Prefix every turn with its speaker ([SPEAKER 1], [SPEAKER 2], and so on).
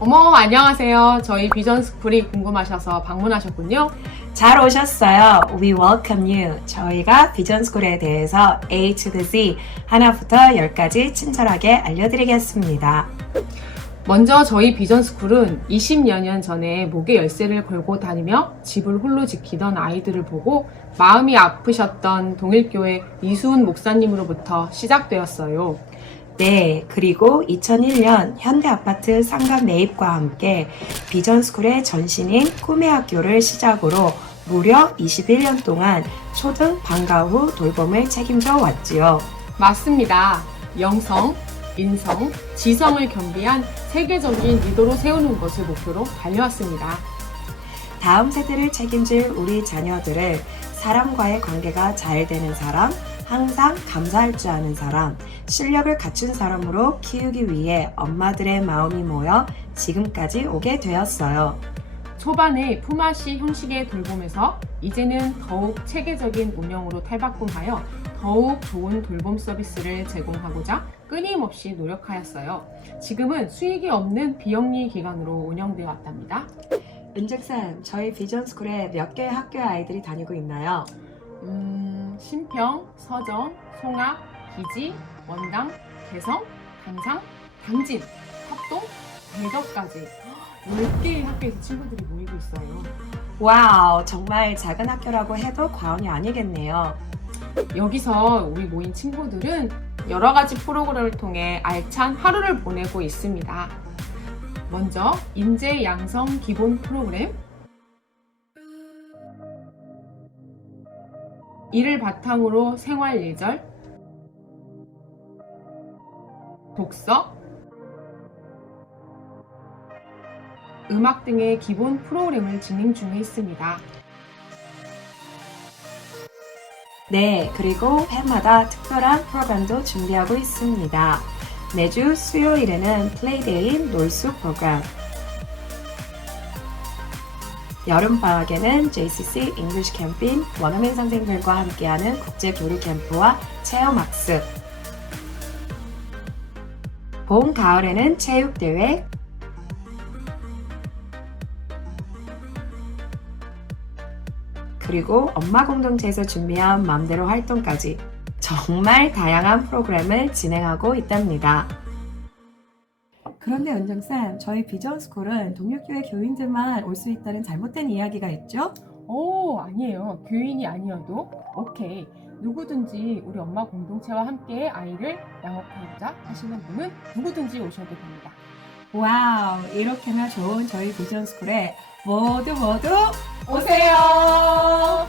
[SPEAKER 1] 어머, 안녕하세요. 저희 비전 스쿨이 궁금하셔서 방문하셨군요.
[SPEAKER 2] 잘 오셨어요. We welcome you. 저희가 비전 스쿨에 대해서 A to the Z 하나부터 열까지 친절하게 알려드리겠습니다.
[SPEAKER 1] 먼저 저희 비전 스쿨은 20여 년 전에 목에 열쇠를 걸고 다니며 집을 홀로 지키던 아이들을 보고 마음이 아프셨던 동일교회 이수훈 목사님으로부터 시작되었어요.
[SPEAKER 2] 네, 그리고 2001년 현대아파트 상가 매입과 함께 비전스쿨의 전신인 꿈의 학교를 시작으로 무려 21년 동안 초등 방과 후 돌봄을 책임져 왔지요.
[SPEAKER 1] 맞습니다. 영성, 인성, 지성을 겸비한 세계적인 리더로 세우는 것을 목표로 달려왔습니다.
[SPEAKER 2] 다음 세대를 책임질 우리 자녀들을 사람과의 관계가 잘 되는 사람, 항상 감사할 줄 아는 사람, 실력을 갖춘 사람으로 키우기 위해 엄마들의 마음이 모여 지금까지 오게 되었어요.
[SPEAKER 1] 초반에 품앗이 형식의 돌봄에서 이제는 더욱 체계적인 운영으로 탈바꿈하여 더욱 좋은 돌봄 서비스를 제공하고자 끊임없이 노력하였어요. 지금은 수익이 없는 비영리 기관으로 운영되어 왔답니다.
[SPEAKER 2] 은잭쌤, 저희 비전스쿨에 몇 개의 학교의 아이들이 다니고 있나요?
[SPEAKER 1] 음, 신평, 서정, 송악, 기지, 원당, 개성, 당상, 당진, 합동, 대덕까지 10개의 학교에서 친구들이 모이고 있어요.
[SPEAKER 2] 와우, 정말 작은 학교라고 해도 과언이 아니겠네요.
[SPEAKER 1] 여기서 우리 모인 친구들은 여러 가지 프로그램을 통해 알찬 하루를 보내고 있습니다. 먼저 인재 양성 기본 프로그램 이를 바탕으로 생활 예절 독서 음악 등의 기본 프로그램을 진행 중에 있습니다.
[SPEAKER 2] 네, 그리고 해마다 특별한 프로그램도 준비하고 있습니다. 매주 수요일에는 플레이데이 놀수 프로그램. 여름방학에는 JCC 잉글리시 캠핑, 원어민 선생들과 함께하는 국제 교류 캠프와 체험학습. 봄, 가을에는 체육대회, 그리고 엄마 공동체에서 준비한 맘대로 활동까지 정말 다양한 프로그램을 진행하고 있답니다. 그런데 은정쌤, 저희 비전스쿨은 동료교회 교인들만 올 수 있다는 잘못된 이야기가 있죠?
[SPEAKER 1] 오, 아니에요. 교인이 아니어도 오케이. 누구든지 우리 엄마 공동체와 함께 아이를 양육하고자 하시는 분은 누구든지 오셔도 됩니다.
[SPEAKER 2] 와우, 이렇게나 좋은 저희 비전스쿨에 모두 모두
[SPEAKER 1] 오세요!